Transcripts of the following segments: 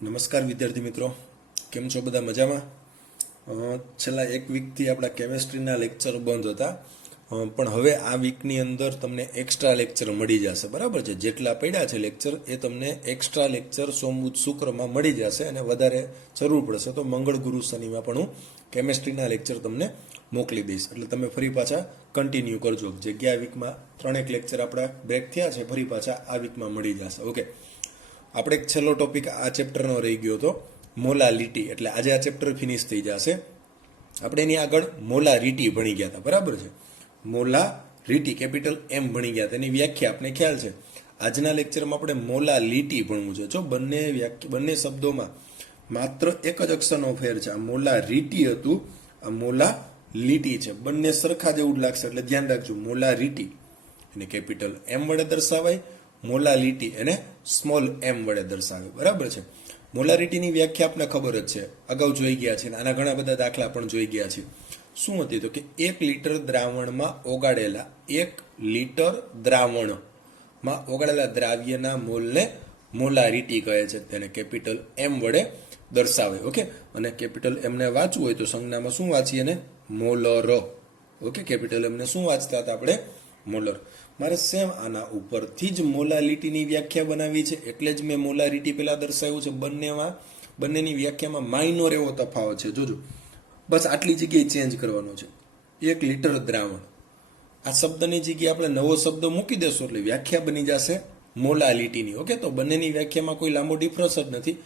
નમસ્કાર વિદ્યાર્થી મિત્રો, કેમ છો? બધા મજામાં? છેલ્લા એક વીકથી આપણા કેમેસ્ટ્રીના લેક્ચર બંધ હતા, પણ હવે આ વીકની અંદર તમને એક્સ્ટ્રા લેક્ચર મળી જશે. બરાબર છે? જેટલા પડ્યા છે લેક્ચર એ તમને એક્સ્ટ્રા લેક્ચર સોમ બુધ શુક્રમાં મળી જશે, અને વધારે જરૂર પડશે તો મંગળ ગુરુ શનિમાં પણ હું કેમેસ્ટ્રીના લેક્ચર તમને મોકલી દઈશ. એટલે તમે ફરી પાછા કન્ટિન્યુ કરજો. જે ગયા વીકમાં 3 લેક્ચર આપણા બ્રેક થયા છે, ફરી પાછા આ વીકમાં મળી જશે. ઓકે, આપણે એક છેલ્લો ટોપિક આ ચેપ્ટરનો રહી ગયો હતો, મોલાલિટી. એટલે આજે આ ચેપ્ટર ફિનિશ થઈ જશે. આપણે એની આગળ મોલારિટી ભણી ગયા હતા. બરાબર છે? મોલારિટી કેપિટલ M ભણી ગયા હતા, એની વ્યાખ્યા આપણે ખ્યાલ છે. આજના લેક્ચરમાં આપણે મોલાલિટી ભણવું છે. જો બંને શબ્દોમાં માત્ર એક જ અક્ષરનો ફેર છે. આ મોલારિટી હતું, આ મોલાલિટી છે. બંને સરખા જેવું જ લાગશે, એટલે ધ્યાન રાખજો. મોલારિટી એને કેપિટલ M વડે દર્શાવાય, મોલાલિટી એને સ્મોલ m વડે દર્શાવે. બરાબર છે? મોલારિટીની વ્યાખ્યા આપને ખબર જ છે, અગાઉ જોઈ ગયા છે, આના ઘણા બધા દાખલા પણ જોઈ ગયા છે. શું હતી? તો કે 1 લીટર દ્રાવણમાં ઓગાળેલા 1 લીટર દ્રાવણમાં ઓગાળેલા દ્રાવ્યના મોલને મોલારિટી કહે છે. તેને કેપિટલ M વડે દર્શાવે. ઓકે, અને કેપિટલ M ને વાંચવું હોય તો સંજ્ઞામાં શું વાંચીએ? ને મોલર. ઓકે, કેપિટલ M ને શું વાંચતા હતા આપણે? મોલર. મારે સેમ આના ઉપરથી જ મોલાલિટીની વ્યાખ્યા બનાવી છે, એટલે જ મેં મોલારિટી પહેલા દર્શાવ્યું છે. બંનેની વ્યાખ્યામાં માઇનોર એવો તફાવત છે. જોજો, બસ આટલી જગ્યાએ ચેન્જ કરવાનો છે. 1 લીટર દ્રાવણ, આ શબ્દની જગ્યાએ આપણે નવો શબ્દ મૂકી દેશો એટલે વ્યાખ્યા બની જશે મોલાલિટીની. ઓકે, તો બંનેની વ્યાખ્યામાં કોઈ લાંબો ડિફરન્સ જ નથી,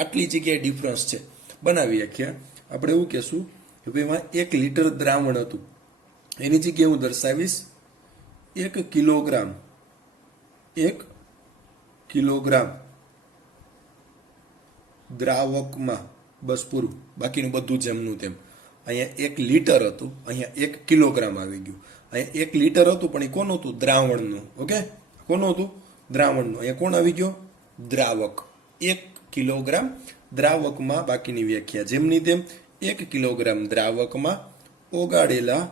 આટલી જગ્યાએ ડિફરન્સ છે. બનાવી વ્યાખ્યા આપણે એવું કહેશું કે ભાઈ એમાં 1 લીટર દ્રાવણ હતું, એની જગ્યાએ હું દર્શાવીશ 1 કિલોગ્રામ. 1 કિલોગ્રામ દ્રાવકમાં, બસ પૂરું. બાકીનું બધું જેમનું તેમ. અહીંયા 1 લીટર હતું, અહીંયા 1 કિલોગ્રામ આવી ગયું. અહીંયા 1 લીટર હતું, પણ એ કોનું હતું? દ્રાવણનું. ઓકે, કોનું હતું? દ્રાવણનું. અહીંયા કોણ આવી ગયો? દ્રાવક. 1 કિલોગ્રામ દ્રાવકમાં, બાકીની વ્યાખ્યા જેમની તેમ. 1 કિલોગ્રામ દ્રાવકમાં ઓગાળેલા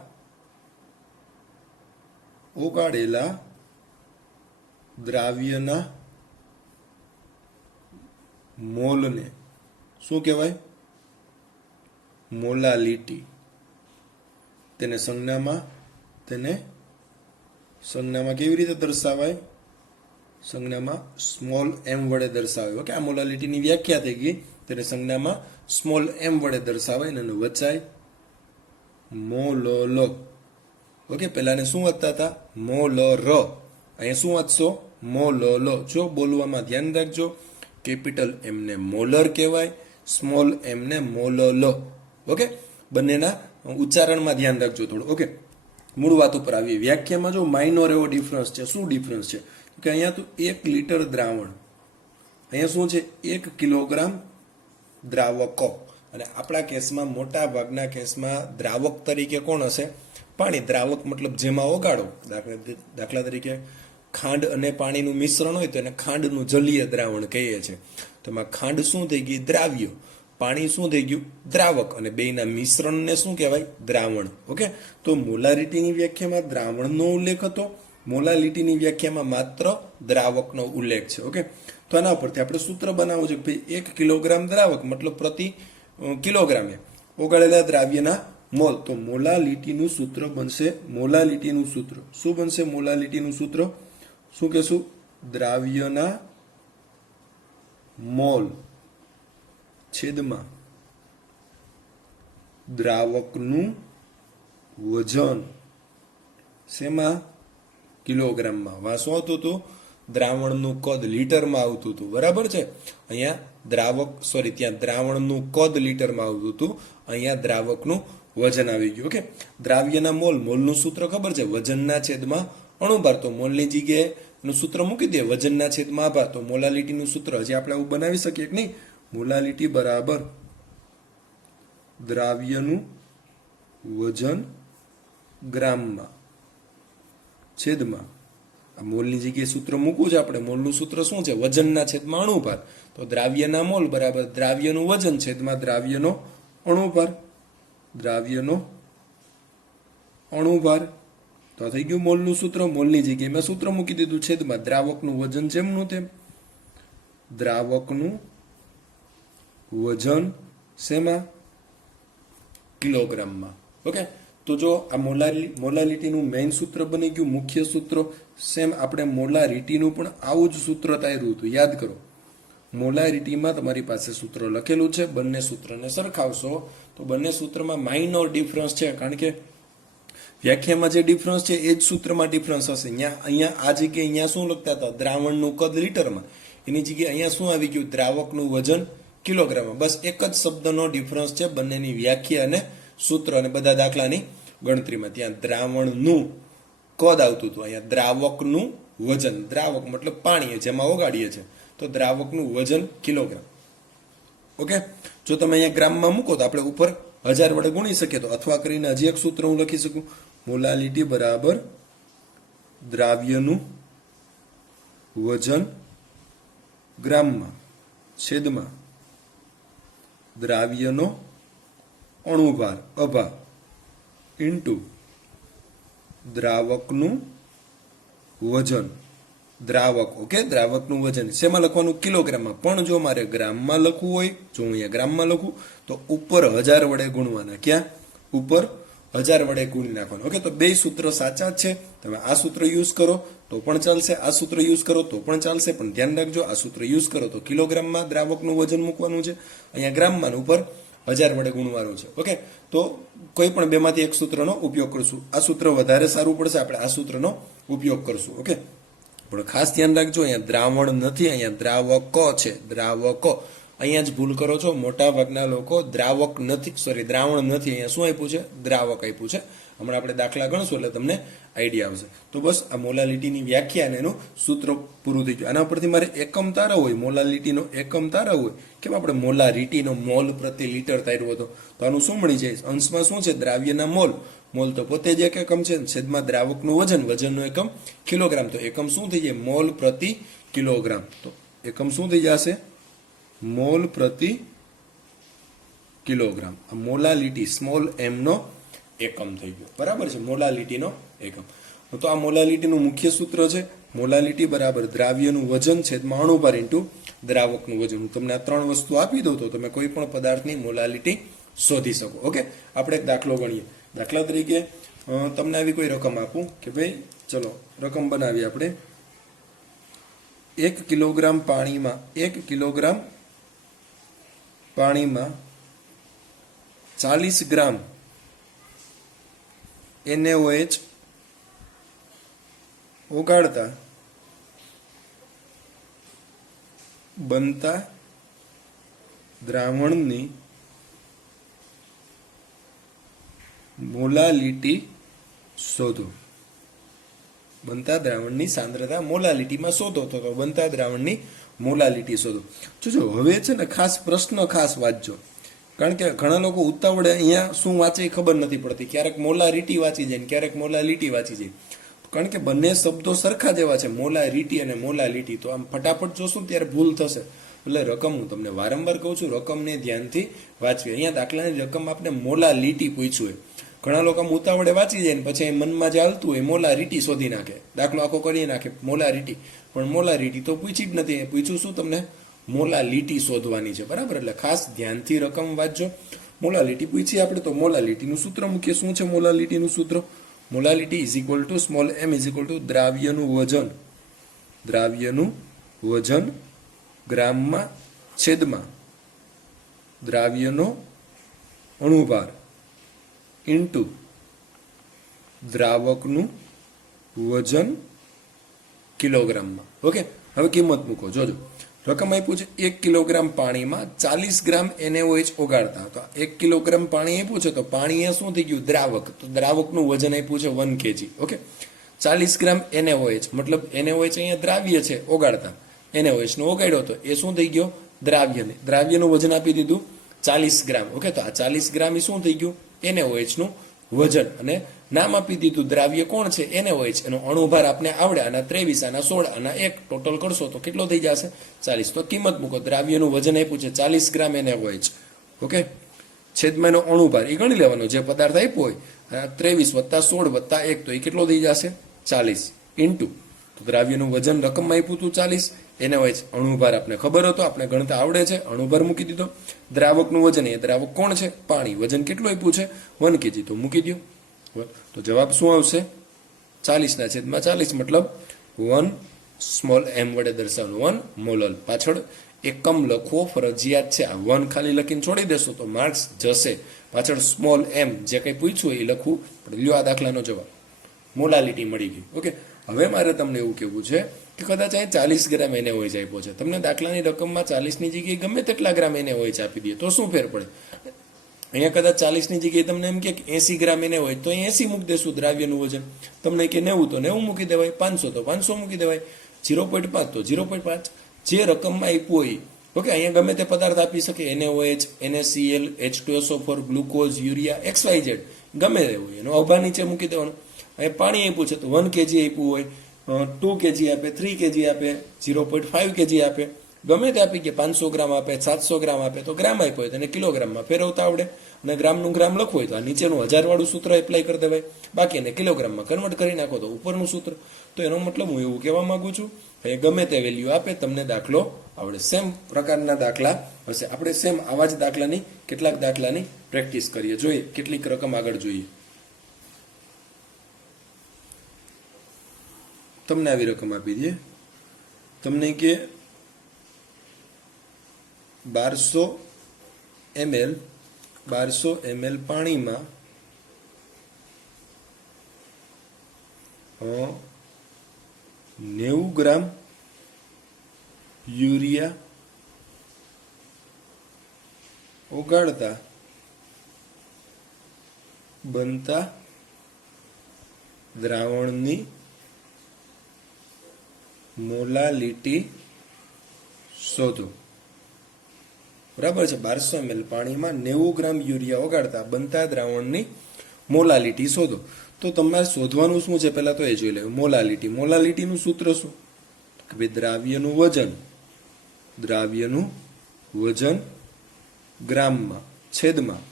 દ્રાવ્યના મોલને શું કહેવાય? મોલાલિટી. તેને સંજ્ઞામાં કેવી રીતે દર્શાવાય? સંજ્ઞામાં સ્મોલ m વડે દર્શાવાય. ઓકે, આ મોલાલિટીની વ્યાખ્યા થઈ ગઈ. તેને સંજ્ઞામાં સ્મોલ m વડે દર્શાવાય અને વચાય મોલલો. ઓકે, પહેલાને શું વાંચતા હતા? મોલર. અહીંયા શું વાંચશો? મોલલો. જો બોલવામાં ધ્યાન રાખજો. કેપિટલ M ને મોલર કહેવાય, સ્મોલ m ને મોલલો. ઓકે, બંનેના ઉચ્ચારણમાં ધ્યાન રાખજો થોડું. ઓકે, મૂળ વાત ઉપર આવી. વ્યાખ્યામાં જો માઇનોર એવો ડિફરન્સ છે. શું ડિફરન્સ છે? કે અહીંયા તો 1 લીટર દ્રાવણ, અહીંયા શું છે? 1 કિલોગ્રામ દ્રાવકો. અને આપણા કેસમાં, મોટા ભાગના કેસમાં દ્રાવક તરીકે કોણ હશે? પાણી. દ્રાવક મતલબ જેમાં ઓગાળો. દાખલા તરીકે ખાંડ અને પાણીનું મિશ્રણ હોય તો એને ખાંડનું જલીય દ્રાવણ કહીએ છીએ. તો એમાં ખાંડ શું થઈ ગઈ? દ્રાવ્ય. પાણી શું થઈ ગયું? દ્રાવક. અને બેયના મિશ્રણને શું કહેવાય? દ્રાવણ. ઓકે, તો મોલારિટીની વ્યાખ્યામાં દ્રાવણનો ઉલ્લેખ હતો, મોલાલિટીની વ્યાખ્યામાં માત્ર દ્રાવકનો ઉલ્લેખ છે. ઓકે, તો આના પરથી આપણે સૂત્ર બનાવવું છે કે ભાઈ 1 કિલોગ્રામ દ્રાવક મતલબ પ્રતિ કિલોગ્રામે ઓગાળેલા દ્રાવ્યના મોલ. તો મોલાલિટીનું સૂત્ર બનશે. મોલાલિટીનું સૂત્ર શું બનશે? મોલાલિટીનું સૂત્ર શું કહેશું? દ્રાવ્યના મોલ છેદમાં દ્રાવકનું વજન. શેમાં? કિલોગ્રામમાં. વા શું આવતું હતું? દ્રાવણનું કદ લીટરમાં આવતું હતું. બરાબર છે? અહીંયા ત્યાં દ્રાવણનું કદ લીટરમાં આવતું હતું, અહીંયા દ્રાવકનું વજન આવી ગયું. Okay, દ્રાવ્યના mall. મોલનું સૂત્ર ખબર છે? વજનના છેદમાં અણુભાર. તો મોલની જગ્યાએ નું સૂત્ર મૂકી દે, વજનના છેદમાં આભાર. તો મોલાલિટીનું સૂત્ર હજી આપણે આવું બનાવી શકીએ કે નહીં? મોલાલિટી બરાબર દ્રાવ્યનું વજન ગ્રામમાં છેદમાં. આ મોલની જગ્યાએ સૂત્ર મૂકવું છે આપણે. મોલનું સૂત્ર શું છે? વજનના છેદમાં અણુભાર. તો દ્રાવ્યના મોલ બરાબર દ્રાવ્યનું વજન છેદમાં દ્રાવ્યનો અણુભાર. દ્રાવ્યનો અણુભાર. તો આ થઈ ગયું મોલનું સૂત્ર. મોલની જગ્યાએ મેં સૂત્ર મૂકી દીધું છેદમાં દ્રાવકનું વજન જેમનું તેમ. દ્રાવકનું વજન શેમાં? કિલોગ્રામમાં. ઓકે, તો જો આ મોલાલિટીનું મેઇન સૂત્ર બની ગયું, મુખ્ય સૂત્ર. સેમ આપણે મોલારિટીનું પણ આવું જ સૂત્ર તાર્યું હતું, યાદ કરો. મોલારિટીમાં તમારી પાસે સૂત્ર લખેલું છે, બંને સૂત્રને સરખાવશો તો બંને સૂત્રમાં માઇનોર ડિફરન્સ છે, કારણ કે વ્યાખ્યામાં જે ડિફરન્સ છે એ જ સૂત્રમાં ડિફરન્સ હશે. અહીંયા આ જગ્યાએ અહીંયા શું લખતા હતા? દ્રાવણનું કદ લીટરમાં. એની જગ્યાએ અહીંયા શું આવી ગયું? દ્રાવકનું વજન કિલોગ્રામમાં. બસ એક જ શબ્દનો ડિફરન્સ છે બંનેની વ્યાખ્યા અને સૂત્ર અને બધા દાખલાની ગણતરીમાં. ત્યાં દ્રાવણનું કદ આવતું હતું, અહીંયા દ્રાવકનું વજન. દ્રાવક મતલબ પાણી જેમાં ઓગાળીએ છીએ, તો દ્રાવકનું વજન કિલોગ્રામ. ઓકે, જો તમે અહીંયા ગ્રામમાં મૂકો તો આપણે ઉપર 1000 વડે ગુણી શકીએ. તો અથવા કરીને હજી એક સૂત્ર હું લખી શકું, મોલાલિટી બરાબર દ્રાવ્યનું વજન ગ્રામમાં છેદમાં દ્રાવ્યનો અણુભાર અભાર ઇન્ટુ દ્રાવકનું વજન. દ્રાવક, ઓકે, દ્રાવકનું વજન શેમાં લખવાનું? કિલોગ્રામમાં. પણ જો મારે ગ્રામમાં લખવું હોય, જો હું અહીંયા ગ્રામમાં લખું તો ઉપર 1000 વડે ગુણવાના. ક્યાં? ઉપર 1000 વડે ગુણી નાખવાનું. ઓકે, તો બે સૂત્ર સાચા જ છે. તમે આ સૂત્ર યુઝ કરો તો પણ ચાલશે, આ સૂત્ર યુઝ કરો તો પણ ચાલશે, પણ ધ્યાન રાખજો આ સૂત્ર યુઝ કરો તો કિલોગ્રામમાં દ્રાવકનું વજન મૂકવાનું છે, અહીંયા ગ્રામમાં ઉપર 1000 વડે ગુણવાનું છે. ઓકે, તો કોઈ પણ બેમાંથી એક સૂત્રનો ઉપયોગ કરશું. આ સૂત્ર વધારે સારું પડશે, આપણે આ સૂત્રનો ઉપયોગ કરશું. ઓકે, પણ ખાસ ધ્યાન રાખજો, અહીંયા દ્રાવણ નથી, અહીંયા દ્રાવકો છે. દ્રાવકો અહીંયા જ ભૂલ કરો છો મોટા ભાગના લોકો. દ્રાવક નથી, સોરી, દ્રાવણ નથી, અહીંયા શું આપ્યું છે? દ્રાવક આપ્યું છે. હમણાં આપણે દાખલા ગણશું એટલે તમને આઈડિયા આવશે. તો બસ આ મોલાલિટીની વ્યાખ્યા અને એનું સૂત્ર પૂરું થઈ ગયું. આના પરથી મારે એકમ તારા હોય, મોલાલિટીનો એકમ તારા હોય, કેમ આપણે મોલારિટીનો મોલ પ્રતિ લીટર તાર્યો હતો, તો આનું શું મળી જાય? અંશમાં શું છે? દ્રાવ્યના મોલ. મોલ તો પોતે જ એક એકમ છે, છેદમાં દ્રાવકનું વજન, વજનનો એકમ કિલોગ્રામ. તો એકમ શું થઈ જાય? મોલ પ્રતિ કિલોગ્રામ. તો એકમ શું થઈ જશે? મોલ પ્રતિ કિલોગ્રામ. આ મોલાલિટી સ્મોલ એમ નો એકમ થઈ ગયો, બરાબર છે? મોલાલિટીનો એકમ. તો આ મોલાલિટીનું મુખ્ય સૂત્ર છે, મોલાલિટી બરાબર દ્રાવ્યનું વજન છેદમાં અણુભાર ઇન્ટુ દ્રાવકનું વજન. હું તમને આ 3 વસ્તુ આપી દઉં તો તમે કોઈ પણ પદાર્થની મોલાલિટી શોધી શકો. ઓકે, આપણે એક દાખલો ગણીએ. દાખલા તરીકે તમને આવી કોઈ રકમ આપું કે ભાઈ ચલો રકમ બનાવીએ આપણે. 1 કિલોગ્રામ પાણીમાં 1 કિલોગ્રામ પાણીમાં 40 ગ્રામ NaOH ઓગાળતા બનતા દ્રાવણની મોલાલિટી શોધો. બનતા દ્રાવણની સાંદ્રતા મોલાલિટીમાં શોધો, તો બનતા દ્રાવણની મોલાલિટી શોધો. જોજો હવે છે ને ખાસ પ્રશ્ન ખાસ વાંચજો, કારણ કે ઘણા લોકો ઉતાવળે અહીંયા શું વાંચે એ ખબર નથી પડતી. ક્યારેક મોલારિટી વાંચી જાય ને ક્યારેક મોલાલિટી વાંચી જાય, કારણ કે બંને શબ્દો સરખા જેવા છે, મોલારિટી અને મોલાલિટી. તો આમ ફટાફટ જોશું ત્યારે ભૂલ થશે. એટલે રકમ હું તમને વારંવાર કહું છું, રકમને ધ્યાનથી વાંચવી. અહીંયા દાખલાની રકમ આપણે મોલાલિટી પૂછ્યું હોય, ઘણા લોકો આમ ઉતાવળે વાંચી જાય ને પછી મનમાં જે હાલતું હોય મોલારિટી શોધી નાખે, દાખલો આખો કરી નાખે મોલારિટી. પણ મોલારિટી તો પૂછી જ નથી, પૂછ્યું શું તમને? મોલાલિટી શોધવાની છે, બરાબર? એટલે ખાસ ધ્યાનથી રકમ વાંચજો. મોલાલિટી પૂછી આપણે તો મોલાલિટીનું સૂત્ર મૂકીએ. શું છે મોલાલિટીનું સૂત્ર? Molality is equal to small m is equal to દ્રાવ્યનું વજન. દ્રાવ્યનું વજન ગ્રામમાં છેદમાં દ્રાવ્યનો અણુભાર ઇન્ટુ દ્રાવકનું વજન કિલોગ્રામમાં. ઓકે, હવે કિંમત મૂકો. જોજો રકમ આપ્યું છે 1 કિલોગ્રામ પાણીમાં 40 ગ્રામ NaOH ઓગાળતા. તો 1 કિલોગ્રામ પાણી આપ્યું છે, તો પાણી શું થઈ ગયું? દ્રાવક. તો દ્રાવકનું વજન આપ્યું છે 1 kg. ઓકે, 40 ગ્રામ NaOH મતલબ NaOH અહીંયા દ્રાવ્ય છે, ઓગાળતા NaOH નો ઓગાળ્યો તો એ શું થઈ ગયો? દ્રાવ્યને. દ્રાવ્યનું વજન આપી દીધું 40 ગ્રામ. ઓકે, તો આ 40 ગ્રામ એ શું થઈ ગયું? NaOH નું વજન. અને નામ આપી દીધું દ્રાવ્ય કોણ છે? NaOH. એનો અણુભાર આપને આવડે, આના 23, આના 16, આના 1 ટોટલ કરશો તો કેટલો થઈ જશે? 40. તો કિંમત મૂકો. દ્રાવ્યનું વજન આપ્યું છે 40 ગ્રામ NaOH. ઓકે, છેદમાં એનો અણુભાર એ ગણી લેવાનો, જે પદાર્થ આપ્યો હોય 23 + 16 + 1, તો એ કેટલો થઈ જશે? 40 ઇન્ટુ. તો દ્રાવ્યનું વજન રકમમાં આપ્યું હતું 40, NaOH અણુભાર આપણે ખબર હતો, આપણે ગણતા આવડે છે, અણુભાર મૂકી દીધો. દ્રાવકનું વજન, એ દ્રાવક કોણ છે? પાણી. વજન કેટલું આપ્યું છે? 1 kg, તો મૂકી દો. તો જવાબ શું આવશે? 40/40, મતલબ 1 સ્મોલ m વડે દર્શાવવાનું 1 મોલલ. પાછળ એકમ લખવો ફરજિયાત છે. આ 1 ખાલી લખીને છોડી દેશો તો માર્ક્સ જશે. પાછળ સ્મોલ m જે કંઈ પૂછ્યું એ લખવું પડે. લ્યો આ દાખલાનો જવાબ, મોલાલિટી મળી ગઈ. ઓકે, હવે મારે તમને એવું કહેવું છે કે કદાચ અહીં 40 ગ્રામ NaOH આપ્યો છે, તમને દાખલાની રકમમાં 40ની જગ્યાએ ગમે તેટલા ગ્રામ NaOH આપી દઈએ તો શું ફેર પડે? અહીંયા કદાચ 40ની જગ્યાએ તમને એમ કે 80 ગ્રામ NaOH, તો અહીં 80 મૂકી દેશું દ્રાવ્યનું વજન. તમને કે 90 તો 90 મૂકી દેવાય, 500 તો 500 મૂકી દેવાય, 0.5 તો 0.5, જે રકમમાં આપ્યું હોય. ઓકે, અહીંયા ગમે તે પદાર્થ આપી શકે, NaOH, NaCl, H2SO4, glucose, urea, XYZ, ગમે તે હોય એનો અભાર નીચે મૂકી દેવાનો. અહીંયા પાણી આપ્યું છે તો 1 kg આપ્યું હોય, 2 kg આપે, 3 kg આપે, 0.5 kg આપે, ગમે તે આપી કે 500 ગ્રામ આપે, 700 ગ્રામ આપે, તો ગ્રામ આપ્યો હોય તેને કિલોગ્રામમાં ફેરવતા આવડે. અને ગ્રામનું ગ્રામ લખવું હોય તો આ નીચેનું 1000 વાળું સૂત્ર એપ્લાય કરી દેવાય, બાકી એને કિલોગ્રામમાં કન્વર્ટ કરી નાખો તો ઉપરનું સૂત્ર. તો એનો મતલબ હું એવું કહેવા માંગુ છું, એ ગમે તે વેલ્યુ આપે તમને દાખલો આવડે. સેમ પ્રકારના દાખલા હશે. આપણે સેમ આવા જ દાખલાની કેટલાક દાખલાની પ્રેક્ટિસ કરીએ, જોઈએ કેટલીક રકમ આગળ જોઈએ. તમને આવી રકમ આપી દે, તમને કે 1200 ml પાણીમાં 90 ગ્રામ યુરિયા ઓગાળતા બનતા દ્રાવણની મોલાલિટી શોધો. બરાબર છે? 1200 ml પાણીમાં 90 ગ્રામ યુરિયા ઓગાળતા બનતા દ્રાવણની મોલાલિટી શોધો. તો તમારે શોધવાનું શું છે પહેલા તો એ જોઈ લેવું. મોલાલિટી, મોલાલિટીનું સૂત્ર શું? કે ભાઈ દ્રાવ્યનું વજન ગ્રામમાં છેદમાં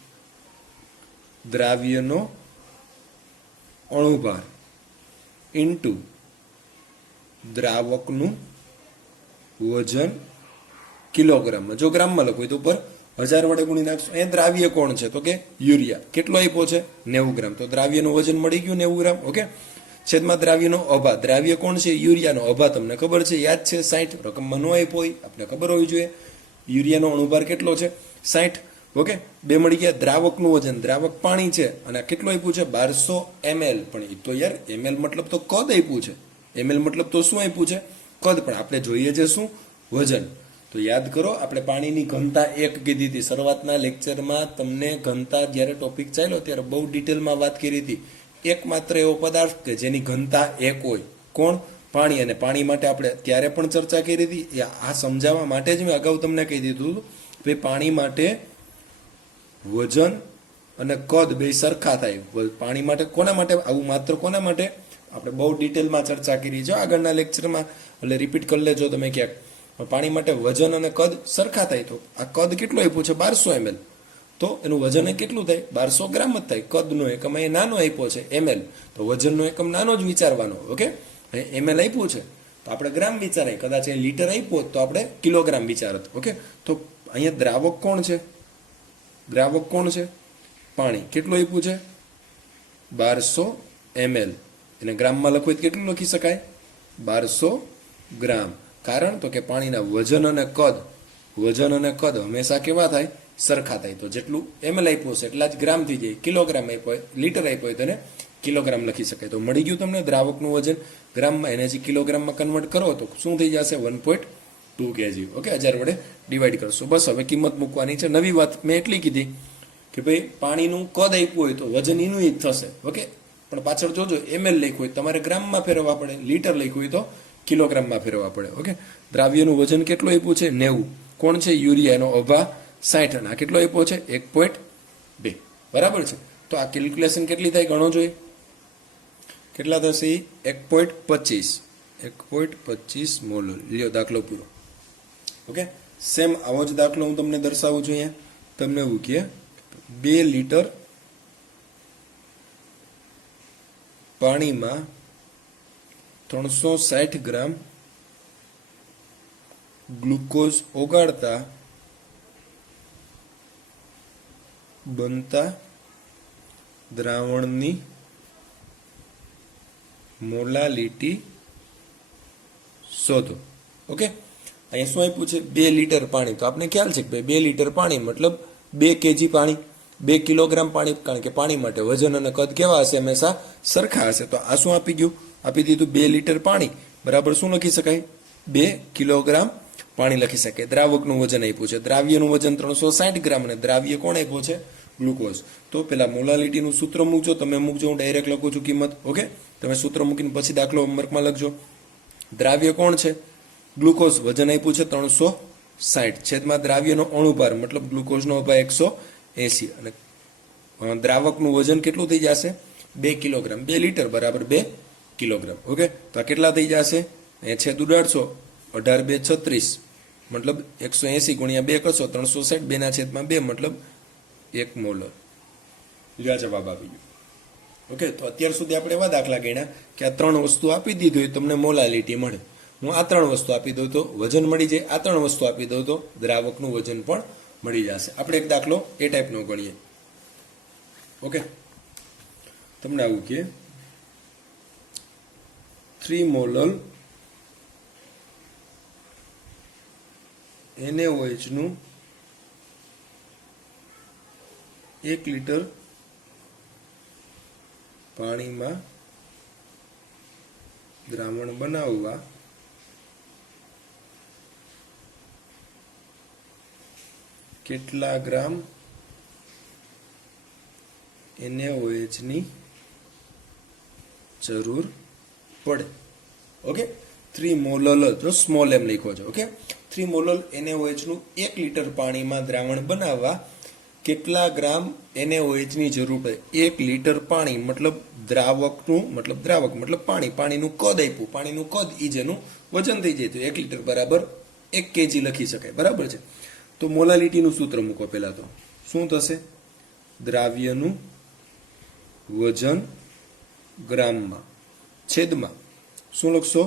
દ્રાવ્યનો અણુભાર ઇન્ટુ દ્રાવકનું વજન કિલોગ્રામમાં. જો ગ્રામમાં લખવું હોય તો ઉપર 1000 વડે ગુણી નાખશો. એ દ્રાવ્ય કોણ છે? તો કે યુરિયા. કેટલો આપ્યો છે? 90 ગ્રામ. તો દ્રાવ્યનું વજન મળી ગયું 90 ગ્રામ. ઓકે, છેદમાં દ્રાવ્યનો અભા. દ્રાવ્ય કોણ છે? યુરિયાનો અભા તમને ખબર છે, યાદ છે, 60. રકમમાં નો આપ્યો હોય, આપણે ખબર હોવી જોઈએ. યુરિયાનો અણુભાર કેટલો છે? 60. ઓકે, બે મળી ગયા. દ્રાવકનું વજન, દ્રાવક પાણી છે, અને કેટલું આપ્યું છે? 1200 ml. પણ એ તો યાર ml મતલબ તો કદ આપ્યું છે, ml મતલબ તો શું આપ્યું છે? કદ. પણ આપણે જોઈએ છે શું? વજન. તો યાદ કરો, આપણે પાણીની ઘનતા 1 કીધી હતી શરૂઆતના લેક્ચરમાં. તમને ઘનતા જ્યારે ટોપિક ચાલ્યો ત્યારે બહુ ડિટેલમાં વાત કરી હતી. એકમાત્ર એવો પદાર્થ કે જેની ઘનતા 1 હોય, કોણ? પાણી. અને પાણી માટે આપણે ત્યારે પણ ચર્ચા કરી હતી. આ સમજાવવા માટે જ મેં અગાઉ તમને કહી દીધું ભાઈ પાણી માટે વજન અને કદ બે સરખા થાય. પાણી માટે કોના માટે આવું? માત્ર કોના માટે? આપણે બહુ ડિટેલમાં ચર્ચા કરી છે આગળના લેક્ચરમાં, એટલે રિપીટ કરી લેજો તમે ક્યાંક. પાણી માટે વજન અને કદ સરખા થાય. તો આ કદ કેટલું આપ્યું છે? 1200 ml. તો એનું વજન કેટલું થાય? 1200 ગ્રામ જ થાય. કદનો એકમ અહીં નાનો આપ્યો છે ml, તો વજનનો એકમ નાનો જ વિચારવાનો. ઓકે, ml આપ્યું છે તો આપણે ગ્રામ વિચારાય. કદાચ એ લીટર આપ્યો તો આપણે કિલોગ્રામ વિચારત. ઓકે, તો અહીંયા દ્રાવક કોણ છે? દ્રાવક કોણ છે? પાણી. કેટલું આપ્યું છે? 1200 ml. એને ગ્રામમાં લખવું કેટલું લખી શકાય? 1200 ગ્રામ. કારણ તો કે પાણીના વજન અને કદ હંમેશા કેવા થાય? સરખા થાય. તો જેટલું ml આપ્યું છે એટલા જ ગ્રામ થઈ જાય. કિલોગ્રામ આપ્યો, લીટર આપ્યો હોય તેને કિલોગ્રામ લખી શકાય. તો મળી ગયું તમને દ્રાવકનું વજન ગ્રામમાં. એને જે કિલોગ્રામમાં કન્વર્ટ કરો તો શું થઈ જશે? 1.2 kg. ઓકે, 1000 વડે ડિવાઈડ કરશો. બસ હવે કિંમત મૂકવાની છે. નવી વાત મેં એટલી કીધી કે ભાઈ પાણીનું કદ આપ્યું હોય તો વજન એનું જ થશે. ઓકે, પણ પાછળ જોજો ml લખ્યું હોય તમારે ગ્રામમાં ફેરવવા પડે, લીટર લખ્યું હોય તો કિલોગ્રામમાં ફેરવવા પડે. ઓકે, દ્રાવ્યનું વજન કેટલું આપ્યું છે? 90. કોણ છે? યુરિયા. એનો અભા 60. અને આ કેટલો આપ્યો છે? 1.2. બરાબર છે? તો આ કેલ્ક્યુલેશન કેટલી થાય ગણો જોઈએ. કેટલા થશે? 1.25 મોલ. લ્યો દાખલો પૂરો. ઓકે, સેમ આવો જ દાખલો હું તમને દર્શાવું છું. અહીંયા તમને એવું કે 2 લીટર પાણીમાં 360 ગ્રામ ગ્લુકોઝ ઓગાળતા બનતા દ્રાવણની મોલાલિટી શોધો. ઓકે, અહીંયા શું આપ્યું છે? 2 લીટર પાણી. તો આપણે ખ્યાલ છે કે ભાઈ 2 લીટર પાણી મતલબ 2 કેજી પાણી, 2 કિલોગ્રામ પાણી, કારણ કે પાણી માટે વજન અને કદ કેવા હશે? હંમેશા સરખા હશે. તો આ શું આપી ગયું? આપી દીધું 2 લીટર પાણી બરાબર શું લખી શકાય? 2 કિલોગ્રામ પાણી લખી શકાય. દ્રાવકનું વજન આપ્યું છે, દ્રાવ્યનું વજન 360 ગ્રામ, અને દ્રાવ્ય કોણ આપ્યો છે? ગ્લુકોઝ. તો પેલા મોલાલિટીનું સૂત્ર મૂકજો, તમે મૂકજો, હું ડાયરેક્ટ લખું છું કિંમત. ઓકે, તમે સૂત્ર મૂકીને પછી દાખલો હોમવર્કમાં લખજો. દ્રાવ્ય કોણ છે? ગ્લુકોઝ. વજન આપ્યું છે 360 છેદમાં દ્રાવ્યનો અણુભાર મતલબ ગ્લુકોઝનો ભાર 180, અને દ્રાવકનું વજન કેટલું થઈ જશે? 2 કિલોગ્રામ. 2 લીટર બરાબર 2 કિલોગ્રામ. ઓકે, તો આ કેટલા થઈ જશે? એ છેદ ઉડાડશો, 18 2 36 મતલબ 180 ગુણ્યા 2 કરશો 360, 2/2 મતલબ 1 મોલર. આ જવાબ આવી ગયો. ઓકે, તો અત્યાર સુધી આપણે એવા દાખલા ગણ્યા કે આ 3 વસ્તુ આપી દીધી હોય તમને મોલાલિટી મળે. હું આ 3 વસ્તુ આપી દઉં તો વજન મળી જાય, આ 3 વસ્તુ આપી દઉં તો દ્રાવકનું વજન પણ મળી જશે. આપણે એક દાખલો એ ટાઈપનો ગણીએ. ઓકે, તમને આવું કે 3 મોલર NaOH નું 1 લીટર પાણીમાં દ્રાવણ બનાવવા કેટલા ગ્રામ NaOH ની જરૂર પડે? ઓકે, 3 મોલર, જો સ્મોલ એમ લખ્યો છે. ઓકે, 3 મોલર NaOH નું 1 લીટર પાણીમાં દ્રાવણ બનાવવા કેટલા ગ્રામ NaOH ની જરૂર પડે? 1 લીટર પાણી મતલબ દ્રાવકનું મતલબ પાણીનું કદ આપ્યું, પાણીનું કદ ઈ જેનું વજન થઈ જાય તો 1 લીટર બરાબર 1 કેજી લખી શકાય. બરાબર છે. તો મોલાલિટીનું સૂત્ર મૂકો. પહેલા તો શું થશે? દ્રાવ્યનું વજન ગ્રામમાં છેદમાં શું લખશો?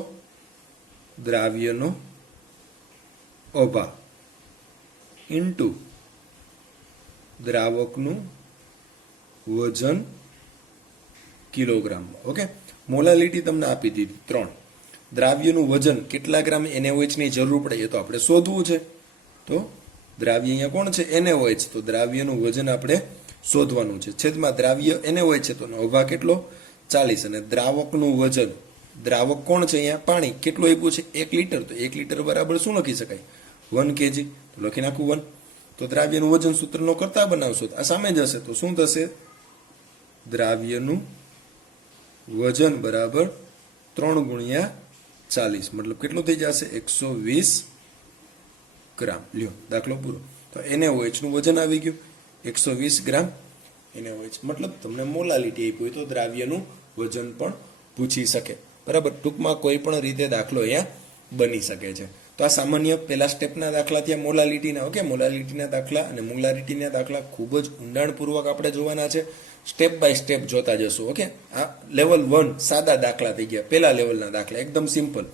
દ્રાવ્યનો અભાર ઇન્ટુ દ્રાવકનું વજન કિલોગ્રામમાં. ઓકે, મોલાલિટી તમને આપી દીધી 3. દ્રાવ્યનું વજન કેટલા ગ્રામ NaOH ની જરૂર પડે એ તો આપણે શોધવું છે. તો દ્રાવ્ય અહીંયા કોણ છે? NaOH. તો દ્રાવ્યનું વજન આપણે શોધવાનું છે. છેદમાં દ્રાવ્ય NaOH છે તો અભાર કેટલો? 40, અને દ્રાવકનું વજન, દ્રાવક કોણ છે અહીંયા? પાણી. કેટલું આપ્યું છે? 1 લીટર. તો 1 લીટર બરાબર શું લખી શકાય? 1 કેજી. તો લખી નાખું 1. તો દ્રાવ્યનું વજન સૂત્રનો કરતા બનાવશો આ સામે જ હશે. તો શું થશે? દ્રાવ્યનું વજન બરાબર 3 ગુણ્યા 40 મતલબ કેટલું થઈ જશે? 120 ગ્રામ. લ્યો, દાખલો પૂરો. તો NaOH નું વજન આવી ગયું 120 ગ્રામ NaOH. મતલબ તમને મોલાલિટી આપી હોય તો દ્રાવ્યનું વજન પણ પૂછી શકે. બરાબર, ટૂંકમાં કોઈ પણ રીતે દાખલો અહીંયા બની શકે છે. તો આ સામાન્ય પહેલા સ્ટેપના દાખલા થયા મોલાલિટીના. ઓકે, મોલાલિટીના દાખલા અને મોલારિટીના દાખલા ખૂબ જ ઊંડાણપૂર્વક આપણે જોવાના છે. સ્ટેપ બાય સ્ટેપ જોતા જશું. ઓકે, આ લેવલ 1 સાદા દાખલા થઈ ગયા, પહેલા લેવલના દાખલા એકદમ સિમ્પલ,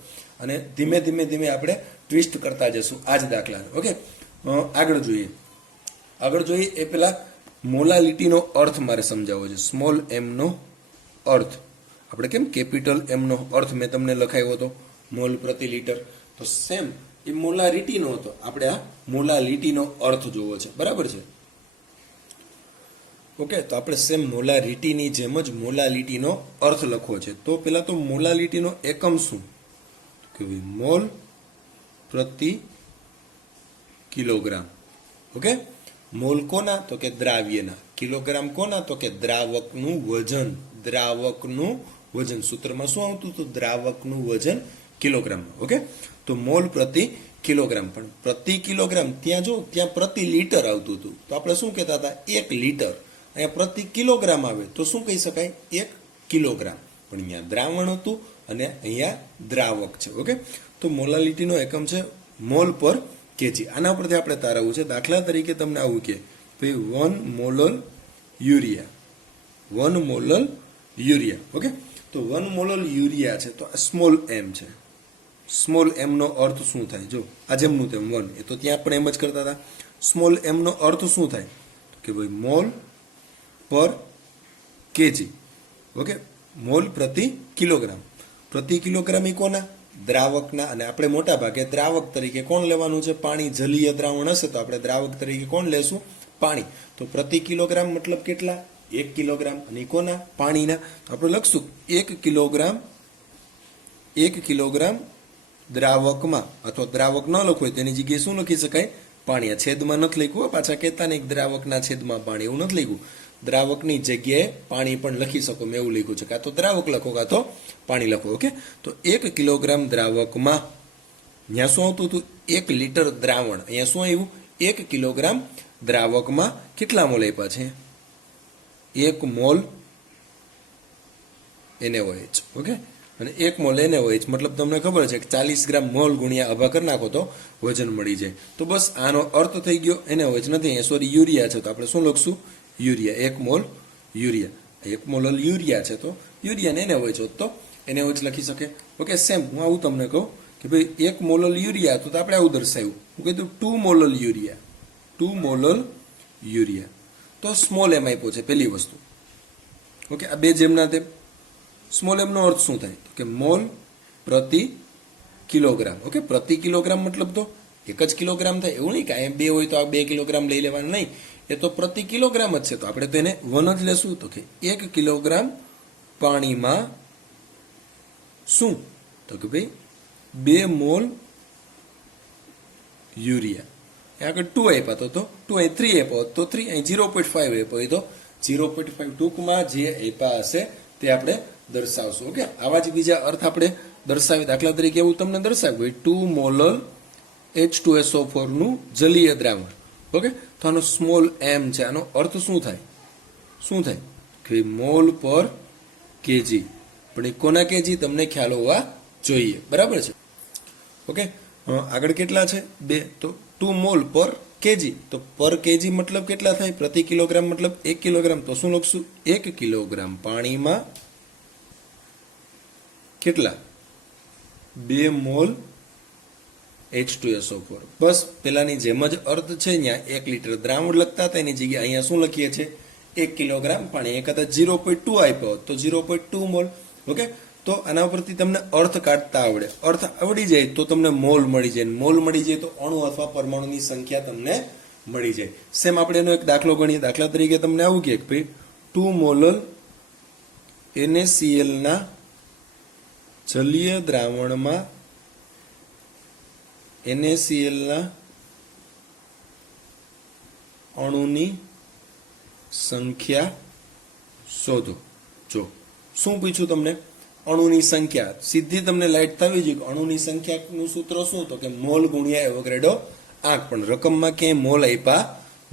અને ધીમે ધીમે આપણે ટ્વિસ્ટ કરતા જશું આ જ દાખલાને. ઓકે, આગળ જોઈએ એ પહેલા મોલાલિટીનો અર્થ મારે સમજાવવો છે. સ્મોલ m નો અર્થ આપણે કેમ કેપિટલ M નો અર્થ મેં તમને લખાવ્યો હતો મોલ પ્રતિ લીટર, તો સેમ એ મોલારિટીનો હતો. આપણે આ મોલાલિટીનો અર્થ જોવો છે. બરાબર છે. ઓકે, તો આપણે સેમ મોલારિટીની જેમ જ મોલાલિટીનો અર્થ લખવો છે. તો પેલા તો મોલાલિટીનો એકમ શું? કે મોલ પ્રતિ કિલોગ્રામ. ઓકે, મોલ કોના? તો કે દ્રાવ્યના. કિલોગ્રામ કોના? તો કે દ્રાવકનું વજન. દ્રાવકનું વજન સૂત્રમાં શું આવતું હતું? દ્રાવકનું વજન કિલોગ્રામમાં. ઓકે, તો મોલ પ્રતિ કિલોગ્રામ. પણ પ્રતિ કિલોગ્રામ ત્યાં પ્રતિ લીટર આવતું હતું. તો આપણે શું કહેતા હતા? 1 લીટર. અહીંયા પ્રતિ કિલોગ્રામ આવે તો શું કહી શકાય? 1 કિલોગ્રામ. પણ અહીંયા દ્રાવણ હતું અને અહીંયા દ્રાવક છે. ઓકે, તો મોલાલિટીનો એકમ છે મોલ પર કેજી. આના પરથી આપણે તારવવું છે. દાખલા તરીકે તમને આવું કે ભાઈ 1 molar urea, 1 molar urea. Okay, તો 1 મોલર યુરિયા છે તો આ સ્મોલ m છે. સ્મોલ એમ નો અર્થ શું થાય? જો આ જેમનું તેમ 1, એ તો ત્યાં પણ એમ જ કરતા હતા. સ્મોલ એમ નો અર્થ શું થાય? કે ભાઈ મોલ પર કેજી. ઓકે, મોલ પ્રતિ કિલોગ્રામ. પ્રતિ કિલોગ્રામ એ કોના? દ્રાવકના. અને આપણે મોટા ભાગે દ્રાવક તરીકે કોણ લેવાનું છે? પાણી. જલીય દ્રાવણ હશે તો આપણે દ્રાવક તરીકે કોણ લેશું? પાણી. તો પ્રતિ કિલોગ્રામ મતલબ કેટલા? 1 કિલોગ્રામ. અને કોના? પાણીના. આપણે લખશું 1 કિલોગ્રામ, 1 કિલોગ્રામ દ્રાવકમાં, અથવા દ્રાવક ન લખવું હોય તેની જગ્યાએ શું લખી શકાય? પાણી. આ છેદમાં નથી લખ્યું, પાછા કહેતા નહીં દ્રાવકના છેદમાં પાણી, એવું નથી લખ્યું. દ્રાવકની જગ્યાએ પાણી પણ લખી શકો, મેં એવું લખ્યું છે. કાં તો દ્રાવક લખો કાં તો પાણી લખો. ઓકે, તો 1 કિલોગ્રામ દ્રાવકમાં અહીંયા શું આવતું હતું? 1 લીટર દ્રાવણ. અહીંયા શું આવ્યું? 1 કિલોગ્રામ દ્રાવકમાં કેટલા મોલ આપ્યા છે? 1 મોલ NaOH. ઓકે, અને 1 મોલ NaOH મતલબ તમને ખબર છે કે 40 ગ્રામ મોલ ગુણ્યા અભા કરી નાખો તો વજન મળી જાય. તો બસ આનો અર્થ થઈ ગયો. NaOH નથી, સોરી યુરિયા છે, તો આપણે શું લખશું? Urea. 1 mall urea. 1 mall urea છે તો યુરિયા ને NaOH હોત તો NaOH લખી શકે. ઓકે, સેમ હું આવું તમને કહું કે ભાઈ 1 મોલલ યુરિયા, તો આપણે આવું દર્શાવ્યું. હું કીધું 2 મોલલ યુરિયા. 2 મોલલ યુરિયા. તો સ્મોલ એમ આપ્યો છે પહેલી વસ્તુ. ઓકે, આ બે જેમના તેમ. સ્મોલ એમનો અર્થ શું થાય? તો કે મોલ પ્રતિ કિલોગ્રામ. ઓકે, પ્રતિ કિલોગ્રામ મતલબ તો 1 જ કિલોગ્રામ થાય, એવું નહીં કે અહીંયા 2 હોય તો આ 2 કિલોગ્રામ લઈ લેવાનું, નહીં. એ તો પ્રતિ કિલોગ્રામ જ છે, તો આપણે તો એને 1 જ લેશું. તો કે 1 કિલોગ્રામ પાણીમાં શું? તો કે ભાઈ 2 મોલ યુરિયા. આગળ 2 આપ્યા તો 2, અહીં 3 આપ્યો તો 3, અહીં 0.5 આપ્યો હોય તો 0.5. ટૂંકમાં જે આપ્યા હશે તે આપણે દર્શાવશું. ઓકે, આવા જ બીજા અર્થ આપણે દર્શાવી. દાખલા તરીકે એવું તમને દર્શાવ્યું 2 મોલલ H2SO4 નું જલીય દ્રાવણ. ઓકે, તો આનો સ્મોલ એમ છે. આનો અર્થ શું થાય? શું થાય? કે મોલ પર કેજી. પણ એ કોના કેજી તમને ખ્યાલ હોવા જોઈએ. બરાબર છે. ઓકે, આગળ કેટલા છે? 2. તો 2 મોલ પર કેજી. તો પર કેજી મતલબ કેટલા થાય? પ્રતિ કિલોગ્રામ મતલબ 1 કિલોગ્રામ. તો શું લખશું? 1 કિલોગ્રામ પાણીમાં કેટલા? 2 મોલ H2SO4. બસ પેલાની જેમ જ અર્થ છે. ત્યાં 1 લીટર દ્રાવણ લખતા હતા, એની જગ્યાએ અહીંયા શું લખીએ છીએ? 1 કિલોગ્રામ પાણી. એ કદાચ 0.2 આપ્યો તો 0.2 મોલ. ઓકે, તો આના પરથી તમને અર્થ કાઢતા આવડે. અર્થ આવડી જાય તો તમને મોલ મળી જાય. મોલ મળી જાય તો અણુ અથવા પરમાણુની સંખ્યા તમને મળી જાય. સેમ આપણે એનો એક દાખલો ગણીએ. દાખલા તરીકે તમને આવું કે ભાઈ 2 મોલલ NaCl ના જલીય દ્રાવણમાં NaCl ના અણુની સંખ્યા શોધો. જો શું પૂછ્યું તમને? અણુની સંખ્યા. સીધી તમને લાઈટ થવી જોઈએ કે અણુની સંખ્યાનું સૂત્ર શું? તો કે મોલ ગુણ્યા એવોગ્રેડો આંક. પણ રકમમાં ક્યાંય મોલ આપ્યા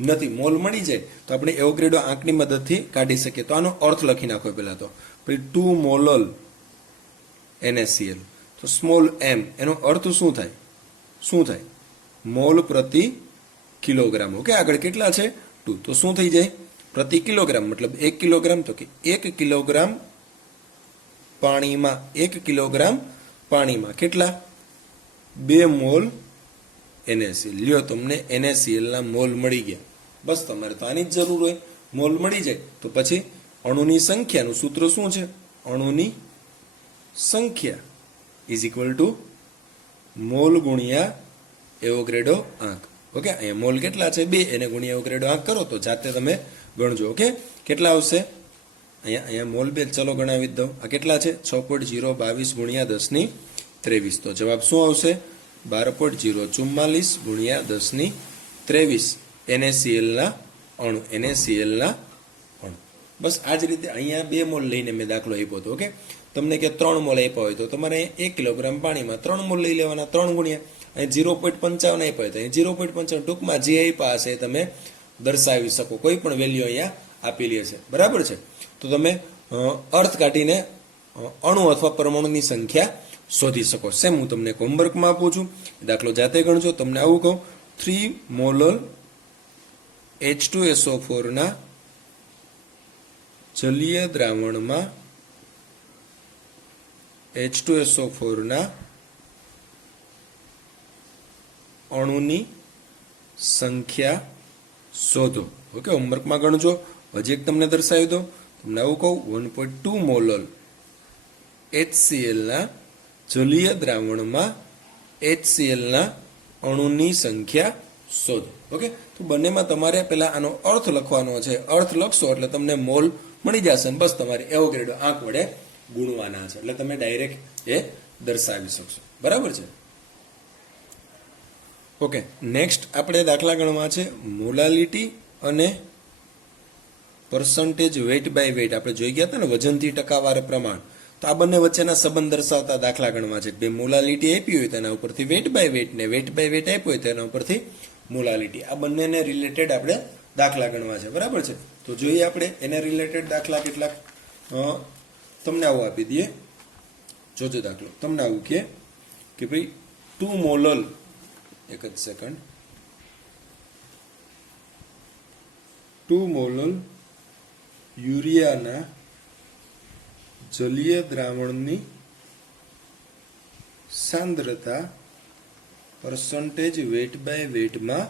નથી. મોલ મળી જાય તો આપણે એવોગ્રેડો આંકની મદદથી કાઢી શકીએ. તો આનો અર્થ લખી નાખો પહેલા તો. પછી 2 મોલલ NaCl. તો સ્મોલ એમ એનો અર્થ શું થાય? શું થાય? મોલ પ્રતિ કિલોગ્રામ. ઓકે, આગળ કેટલા છે? 2. તો શું થઈ જાય? પ્રતિ કિલોગ્રામ મતલબ 1 કિલોગ્રામ. તો કે 1 કિલોગ્રામ પાણીમાં, 1 કિલોગ્રામ પાણીમાં કેટલા? 2 મોલ NaCl. લ્યો, તમને NaCl ના મોલ મળી ગયા. બસ તમારે તો આની જ જરૂર હોય. મોલ મળી જાય તો પછી અણુની સંખ્યાનું સૂત્ર શું છે? અણુની સંખ્યા ઇઝ ઇક્વલ ટુ મોલ ગુણ્યા એવોગ્રેડો આંક. ઓકે, અહીંયા મોલ કેટલા છે? 2. એને ગુણ્યા એવોગ્રેડો આંક કરો તો જાતે તમે ગણજો. ઓકે, કેટલા આવશે? અહીંયા મોલ 2 ચલો ગણાવી જ દઉં. આ કેટલા છે? 6.022 ગુણ્યા 10⁻23. તો જવાબ શું આવશે? 12.044 ગુણ્યા 10⁻23 NaCl ના અણુ. NaCl ના અણુ. બસ આ જ રીતે અહીંયા 2 મોલ લઈને મેં દાખલો આપ્યો હતો. ઓકે, તમને કે 3 મોલ આપ્યા હોય તો તમારે 1 કિલોગ્રામ પાણીમાં 3 મોલ લઈ લેવાના. 3 ગુણ્યા અહીં 0.55 આપ્યા હોય તો અહીં 0.55. ટૂંકમાં જે આપ્યા હશે તમે દર્શાવી શકો. કોઈ પણ વેલ્યુ અહીંયા આપેલી હશે. બરાબર છે. તો તમે અર્થ કાઢીને અણુ અથવા પરમાણુની સંખ્યા શોધી શકો. સેમ હું તમને હોમવર્કમાં આપું છું. દાખલો જાતે ગણજો. તમને આવું કહું 3 મોલલ H2SO4 ના જલીય દ્રાવણમાં H2SO4 ના અણુની સંખ્યા શોધો. ઓકે, હોમવર્કમાં ગણજો. હજી એક તમને દર્શાવી દો. તમને આવું કહું, 1.2 મોલર HCl ના જલીય દ્રાવણમાં HCl ના અણુની સંખ્યા શોધો. ઓકે, તો બંનેમાં તમારે પહેલા આનો અર્થ લખવાનો છે. અર્થ લખશો એટલે તમને મોલ મળી જશે. બસ તમારે એવોગેડ્રો આંક વડે ગુણવાના છે, એટલે તમે ડાયરેક્ટ એ દર્શાવી શકશો. બરાબર છે? ઓકે, નેક્સ્ટ આપણે દાખલા ગણવા છે મોલાલિટી અને પર્સન્ટેજ વેઇટ બાય વેઇટ. આપણે જોઈ ગયા હતા ને, વજનથી ટકાવાર પ્રમાણ. તો આ બંને વચ્ચેના સંબંધ દર્શાવતા દાખલા ગણવા છે. બે મોલાલિટી આપી હોય તેના ઉપરથી વેઇટ બાય વેઇટ, ને વેઇટ બાય વેઇટ આપ્યું હોય તેના ઉપરથી મોલાલિટી. આ બંનેને રિલેટેડ આપણે દાખલા ગણવા છે. બરાબર છે? તો જોઈએ આપણે એને રિલેટેડ દાખલા કેટલાક. તમને આવું આપી દઈએ, જોજો દાખલો. તમને આવું કે ભાઈ 2 મોલર, એક જ સેકન્ડ, 2 મોલર યુરિયાના જલીય દ્રાવણની સાંદ્રતા પર્સન્ટેજ વેટ બાય વેટમાં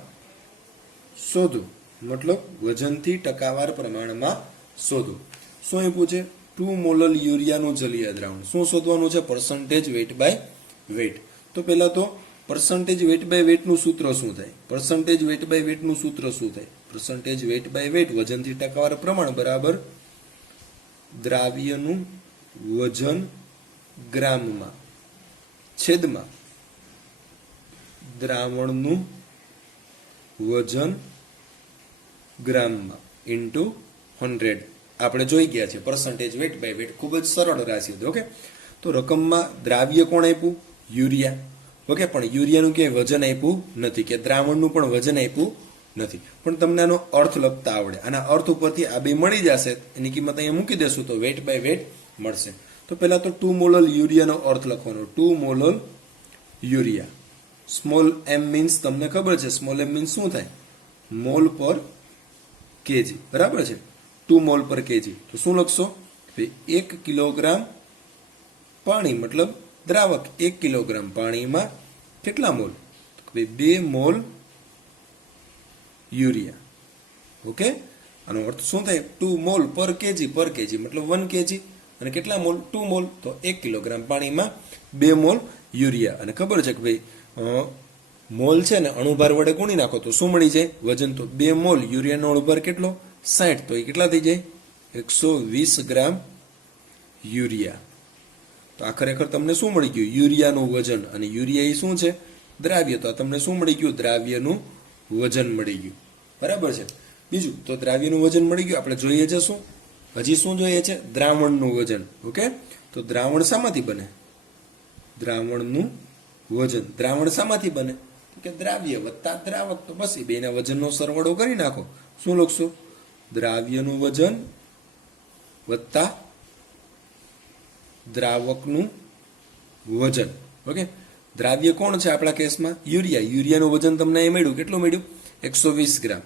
શોધો. મતલબ વજનથી ટકાવાર પ્રમાણમાં શોધો. શું એ પૂછે? 2 મોલર યુરિયાનું જલીય દ્રાવણ શું શોધવાનું છે? Percentage weight by weight. તો પહેલા તો પર્સન્ટેજ વેટ બાય વેટનું સૂત્ર શું થાય? પર્સન્ટેજ વેટ બાય વેટનું સૂત્ર શું થાય? પર્સન્ટેજ વેટ બાય વેટ, વજનથી ટકાવાર પ્રમાણ બરાબર દ્રાવ્યનું વજન ગ્રામમાં છેદમાં દ્રાવણનું વજન ગ્રામમાં ઇન્ટુ 100. આપણે જોઈ ગયા છે પર્સન્ટેજ વેટ બાય વેટ, ખૂબ જ સરળ રાશિ હતી. ઓકે, તો રકમમાં દ્રાવ્ય કોણ આપ્યું? યુરિયા. ઓકે, પણ યુરિયાનું ક્યાંય વજન આપ્યું નથી, કે દ્રાવણનું પણ વજન આપ્યું નથી. પણ તમને આનો અર્થ લખતા આવડે. આના અર્થ ઉપરથી આ બે મળી જશે, એની કિંમત અહીંયા મૂકી દેશું તો વેટ બાય વેટ મળશે. તો પહેલા તો 2 મોલર યુરિયાનો અર્થ લખવાનો. 2 molar urea. Small m means તમને ખબર છે, સ્મોલ m મીન્સ શું થાય? મોલ પર કેજી. બરાબર છે? 2 મોલ પર કેજી. તો શું લખશો? 1 કિલોગ્રામ પાણી, મતલબ દ્રાવક 1 કિલોગ્રામ પાણીમાં કેટલા મોલ? 2 mall urea. ઓકે, આનો અર્થ શું થાય? 2 મોલ પર કેજી મતલબ 1 કેજી. અને કેટલા મોલ? 2 મોલ. તો 1 કિલોગ્રામ પાણીમાં 2 મોલ યુરિયા. અને ખબર છે કે ભાઈ મોલ છે ને અણુભાર વડે ગુણી નાખો તો શું મળી જાય? વજન. તો 2 મોલ યુરિયાનો અણુભાર કેટલો? 60. તો એ કેટલા થઈ જાય? 120 ગ્રામ યુરિયા. તો આ ખરેખર તમને શું મળી ગયું? યુરિયાનું વજન. અને યુરિયા એ શું છે? દ્રાવ્ય. તો તમને શું મળી ગયું? દ્રાવ્યનું વજન મળી ગયું. બરાબર છે? બીજું તો દ્રાવ્યનું વજન મળી ગયું. આપણે જોઈએ છે શું? હજી શું જોઈએ છે? દ્રાવણનું વજન. ઓકે, તો દ્રાવણ શામાંથી બને? દ્રાવણનું વજન. દ્રાવણ શામાંથી બને? કે દ્રાવ્ય વત્તા દ્રાવક. તો બસ એ બેના વજનનો સરવાળો કરી નાખો. શું લખશો? દ્રાવ્યનું વજન વત્તા દ્રાવકનું વજન. ઓકે, દ્રાવ્ય કોણ છે આપણા કેસમાં? યુરિયા. યુરિયાનું વજન તમને એ મળ્યું, કેટલું મળ્યું? 120 ગ્રામ.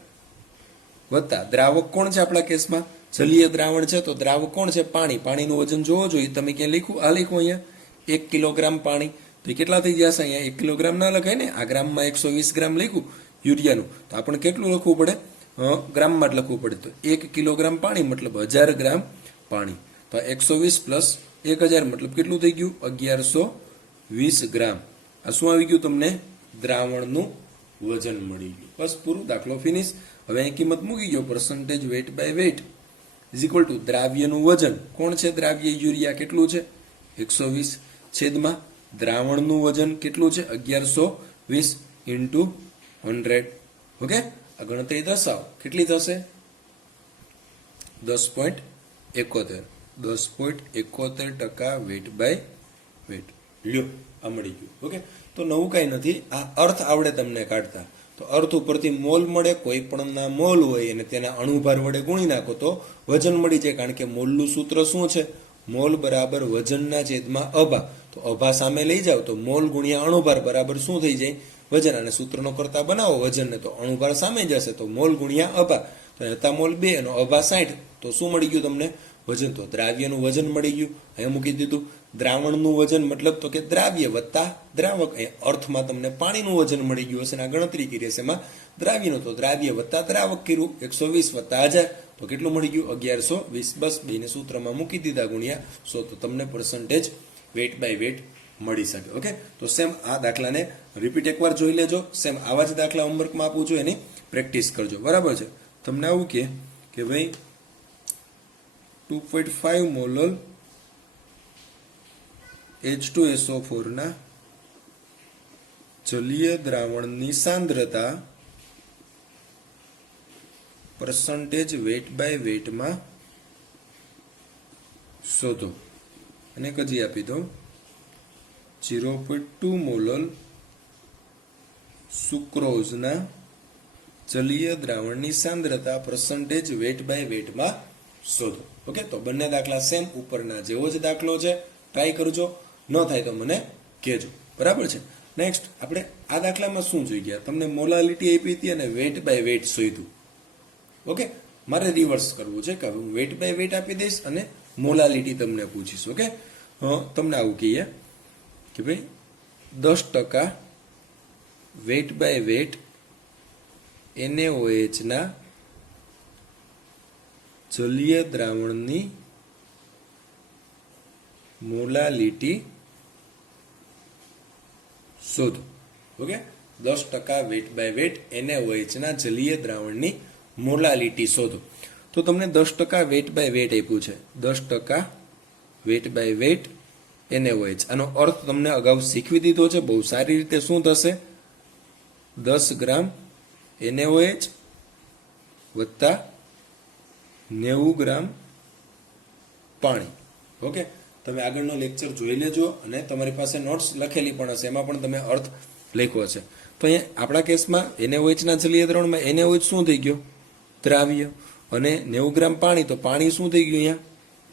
વત્તા દ્રાવક કોણ છે આપણા કેસમાં? જલીય દ્રાવણ છે, તો દ્રાવક કોણ છે? પાણી. પાણીનું વજન જોવો જોઈએ. તમે ક્યાં લખ્યું? આ લખ્યું અહીંયા 1 કિલોગ્રામ પાણી. તો એ કેટલા થઈ જશે? અહીંયા 1 કિલોગ્રામ ના લખાય ને, આ ગ્રામમાં 120 ગ્રામ લખ્યું યુરિયાનું. તો આપણે કેટલું લખવું પડે? ગ્રામમાં જ લખવું પડે. તો 1 કિલોગ્રામ પાણી મતલબ 1000 ગ્રામ પાણી. તો 120 પ્લસ 1000 મતલબ કેટલું થઈ ગયું? 1120 ગ્રામ. આ શું આવી ગયું તમને? દ્રાવણનું વજન મળી ગયું. બસ પૂરું, દાખલો ફિનિશ. હવે અહીં કિંમત મૂકી ગયો. Percentage weight by weight is equal to દ્રાવ્યનું વજન. કોણ છે દ્રાવ્ય? યુરિયા. કેટલું છે? 120 છેદમાં દ્રાવણનું વજન કેટલું છે? 1120 ઇન્ટુ 100. ઓકે, આ ગણતરી દર્શાવો. કેટલી થશે? 10.71. 10.71% વેટ બાય વેટ. લ્યો, આ મળી ગયું. ઓકે, તો નવું કાંઈ નથી. આ અર્થ આવડે તમને કાઢતા. તો અર્થ ઉપરથી મોલ મળે. કોઈ પણના મોલ હોય અને તેના અણુભાર વડે ગુણી નાખો તો વજન મળી જાય. કારણ કે મોલનું સૂત્ર શું છે? મોલ બરાબર વજનના છેદમાં અભા. તો અભા સામે લઈ જાવ તો મોલ ગુણ્યા અણુભાર બરાબર શું થઈ જાય? વજન. અને સૂત્રનો કરતા બનાવો વજનને તો અણુભાર સામે જશે, તો મોલ ગુણ્યા અભા. તો હતા મોલ 2 અને અભા 60. તો શું મળી ગયું તમને? વજન, તો દ્રાવ્યનું વજન મળી ગયું. અહીંયા મૂકી દીધું. દ્રાવણનું વજન મતલબ તો કે દ્રાવ્ય વત્તા દ્રાવક. અહીંયા અર્થમાં તમને પાણીનું વજન મળી ગયું હશે, આ ગણતરી કરી હશે એમાં દ્રાવ્યનું, તો દ્રાવ્ય વત્તા દ્રાવક કર્યું. 120 વત્તા 1000 તો કેટલું મળી ગયું? 1120. બસ બેને સૂત્રમાં મૂકી દીધા ગુણ્યા 100, તો તમને પર્સન્ટેજ વેટ બાય વેટ મળી શકે. ઓકે, તો સેમ આ દાખલાને રિપીટ એકવાર જોઈ લેજો. સેમ આવા જ દાખલા હોમવર્કમાં આપું છું, એની પ્રેક્ટિસ કરજો. બરાબર છે? તમને આવું કે ભાઈ 2.5 મોલર H2SO4 ના જલીય દ્રાવણની સાંદ્રતા પર્સન્ટેજ વેટ બાય વેટમાં શોધો. અને કજી આપી દો 0.2 મોલર સુક્રોઝના જલીય દ્રાવણની સાંદ્રતા પર્સન્ટેજ વેટ બાય વેટમાં શોધો. ઓકે, તો બંને દાખલા સેમ ઉપરના જેવો જ દાખલો છે. ટ્રાય કરજો, ન થાય તો મને કહેજો. બરાબર છે? નેક્સ્ટ આપણે આ દાખલામાં શું જોઈ ગયા? તમને મોલાલિટી આપી હતી અને વેટ બાય વેટ શોધ્યું. ઓકે, મારે રિવર્સ કરવું છે કે હું વેટ બાય વેટ આપી દઈશ અને મોલાલિટી તમને પૂછીશ. ઓકે, તમને આવું કહીએ કે ભાઈ 10% વેટ બાય વેટ NaOH ના જલીય દ્રાવણની મોલાલિટી શોધો. Okay, 10% weight by weight NaOH ના જલીય દ્રાવણની મોલાલિટી શોધો. તો તમને 10% વેટ બાય વેટ આપ્યું છે. 10% વેટ બાય વેટ NaOH. આનો અર્થ તમને અગાઉ શીખવી દીધો છે બહુ સારી રીતે. શું થશે? 10 ગ્રામ NaOH વત્તા 90 ગ્રામ પાણી. ઓકે, તમે આગળનો લેક્ચર જોઈ લેજો અને તમારી પાસે નોટ્સ લખેલી પણ હશે, એમાં પણ તમે અર્થ લખ્યો છે. તો અહીંયા આપણા કેસમાં NaOH ના જલીય દ્રાવણમાં NaOH શું થઈ ગયો? દ્રાવ્ય. અને 90 ગ્રામ પાણી, તો પાણી શું થઈ ગયું અહીંયા?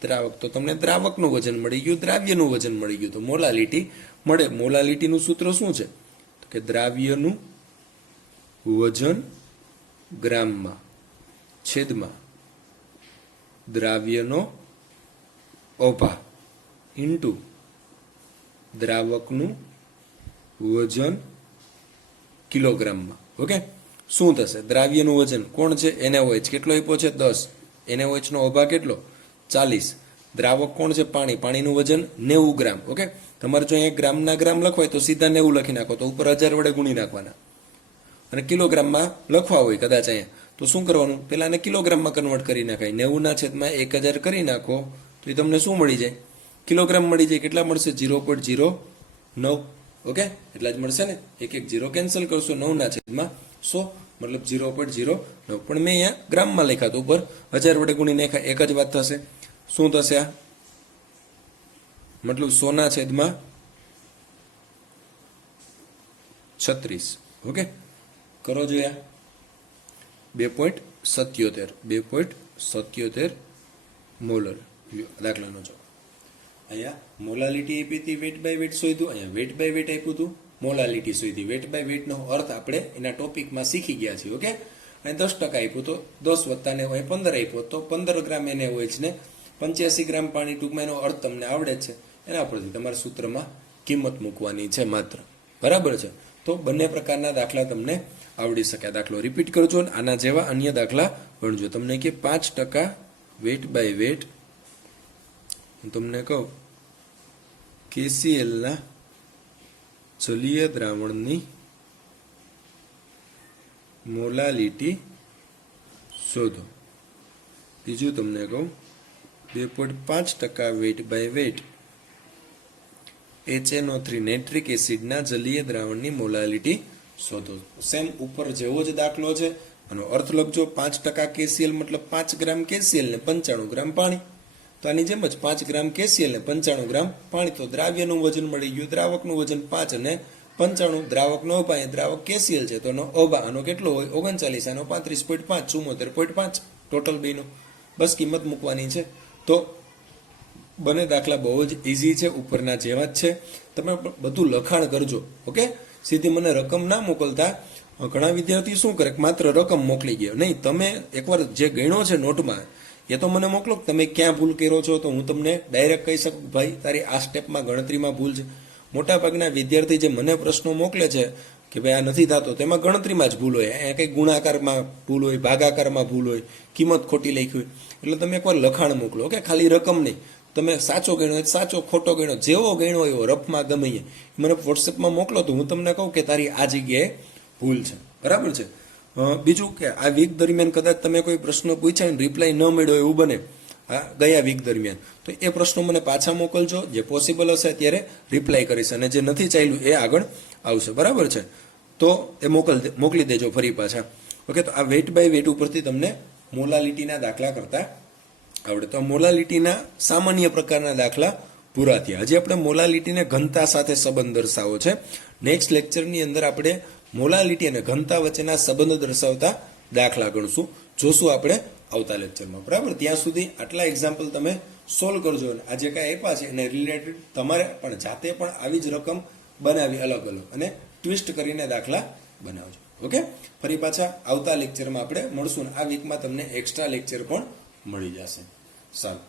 દ્રાવક. તો તમને દ્રાવકનું વજન મળી ગયું, દ્રાવ્યનું વજન મળી ગયું, તો મોલાલિટી મળે. મોલાલિટીનું સૂત્ર શું છે? તો કે દ્રાવ્યનું વજન ગ્રામમાં છેદમાં દ્રાવ્યનો ઓભા ઇન્ટુ દ્રાવકનું વજન કિલોગ્રામમાં. ઓકે, શું થશે? દ્રાવ્યનું વજન કોણ છે? NaOH. કેટલો આપ્યો છે? 10. NaOH નો ઓભા કેટલો? 40. દ્રાવક કોણ છે? પાણી. પાણીનું વજન 90 ગ્રામ. ઓકે, તમારે જો અહીંયા ગ્રામના ગ્રામ લખવાય તો સીધા 90 લખી નાખો, તો ઉપર 1000 વડે ગુણી નાખવાના. અને કિલોગ્રામમાં લખવા હોય કદાચ અહીંયા, તો શું કરવાનું? પહેલા એને કિલોગ્રામમાં કન્વર્ટ કરી નાખાય. 90 ના છેદમાં 1000 કરી નાખો તો એ તમને શું મળી જાય? કિલોગ્રામ મળી જાય. કેટલા મળશે? 0.09. ઓકે, એટલા જ મળશે ને. એક 0 કેન્સલ કરશો. 9 ના છેદમાં 100 મતલબ 0.09. પણ મેં અહીંયા ગ્રામમાં લખ્યા તો ઉપર 1000 વડે ગુણી નાખ્યા. એક જ વાત થશે. શું થશે આ? મતલબ 100 ના છેદમાં 36. ઓકે, કરો જોયા 2.77 મોલર દાખલાનો જવાબ. અહીંયા મોલાલિટી આપી હતી, વેટ બાય વેટ શોધ્યું. અહીંયા વેટ બાય વેટ આપ્યું હતું, મોલાલિટી શોધી. વેટ બાય વેટનો અર્થ આપણે એના ટોપિકમાં શીખી ગયા છીએ. ઓકે, અને 10% આપ્યું તો 10 વત્તા ને 15 આપ્યો તો 15 ગ્રામ NaOH ને 85 ગ્રામ પાણી. ટૂંકમાં એનો અર્થ તમને આવડે છે, એના પરથી તમારા સૂત્રમાં કિંમત મૂકવાની છે માત્ર. બરાબર છે? તો બંને પ્રકારના દાખલા તમને આવડી શકે. આ દાખલો રિપીટ કરજો અને આના જેવા અન્ય દાખલા ગણજો. તમને કે 5% વેટ બાય વેટ, તમને કહું KCl ના જલીય દ્રાવણની મોલાલિટી શોધો. બીજું તમને કહું 2.5% weight by weight HNO3 nitric એસિડના જલીય દ્રાવણની મોલાલિટી શોધો. સેમ ઉપર જેવો જ દાખલો છે. આનો અર્થ લખજો. 5% KCl મતલબ 5 ગ્રામ KCl ને 95 ગ્રામ પાણી. તો આની જેમ જ 5 ગ્રામ KCl ને 95 ગ્રામ પાણી. તો દ્રાવ્યનું વજન મળી ગયું. દ્રાવકનું વજન 5 અને 95. દ્રાવકનો ઓભા, એ દ્રાવક KCl છે તો એનો ઓભા આનો કેટલો હોય? 39. આનો 35.5, 74.5 ટોટલ બેનો. બસ કિંમત મૂકવાની છે. તો બંને દાખલા બહુ જ ઇઝી છે, ઉપરના જેવા જ છે. તમે બધું લખાણ કરજો. ઓકે, સીધી મને રકમ ના મોકલતા. ઘણા વિદ્યાર્થી શું કરે? માત્ર રકમ મોકલી ગયો. નહીં, તમે એકવાર જે ગણ્યો છે નોટમાં એ તો મને મોકલો કે તમે ક્યાં ભૂલ કર્યો છો, તો હું તમને ડાયરેક્ટ કહી શકું ભાઈ તારી આ સ્ટેપમાં ગણતરીમાં ભૂલ છે. મોટાભાગના વિદ્યાર્થી જે મને પ્રશ્નો મોકલે છે કે ભાઈ આ નથી થતો, તેમાં ગણતરીમાં જ ભૂલ હોય, અહીંયા કંઈક ગુણાકારમાં ભૂલ હોય, ભાગાકારમાં ભૂલ હોય, કિંમત ખોટી લખી હોય. એટલે તમે એકવાર લખાણ મોકલો કે ખાલી રકમ નહીં, તમે સાચો ગણ્યો સાચો, ખોટો ગણ્યો જેવો ગણ્યો એવો રફમાં ગમે એ મને વોટ્સએપમાં મોકલો તો હું તમને કહું કે તારી આ જગ્યાએ ભૂલ છે. બરાબર છે. બીજું કે આ વીક દરમિયાન કદાચ તમે કોઈ પ્રશ્ન પૂછ્યા ને રિપ્લાય ન મળ્યો એવું બને ગયા વીક દરમિયાન, તો એ પ્રશ્નો મને પાછા મોકલજો. જે પોસિબલ હશે ત્યારે રિપ્લાય કરીશ, અને જે નથી ચાલ્યું એ આગળ આવશે. બરાબર છે. તો એ મોકલી દેજો ફરી પાછા. ઓકે. તો આ વેટ બાય વેટ ઉપરથી તમને મોલાલિટીના દાખલા કરતા આવડે. તો મોલાલિટીના સામાન્ય પ્રકારના દાખલા પૂરા થયા. હજી આપણે મોલાલિટીને ઘનતા સાથે સંબંધ દર્શાવો છે. નેક્સ્ટ લેક્ચરની અંદર આપણે મોલાલિટી અને ઘનતા વચ્ચેના સંબંધ દર્શાવતા દાખલા ગણશું, જોશું આપણે આવતા લેક્ચરમાં. બરાબર. ત્યાં સુધી આટલા એક્ઝામ્પલ તમે સોલ્વ કરજો, અને આ જે કાંઈ આપ્યા છે એને રિલેટેડ તમારે પણ જાતે પણ આવી જ રકમ બનાવી અલગ અલગ અને ટ્વિસ્ટ કરીને દાખલા બનાવજો. ઓકે. ફરી પાછા આવતા લેક્ચરમાં આપણે મળશું. આ વીકમાં તમને એક્સ્ટ્રા લેક્ચર પણ મળી જશે. સારું.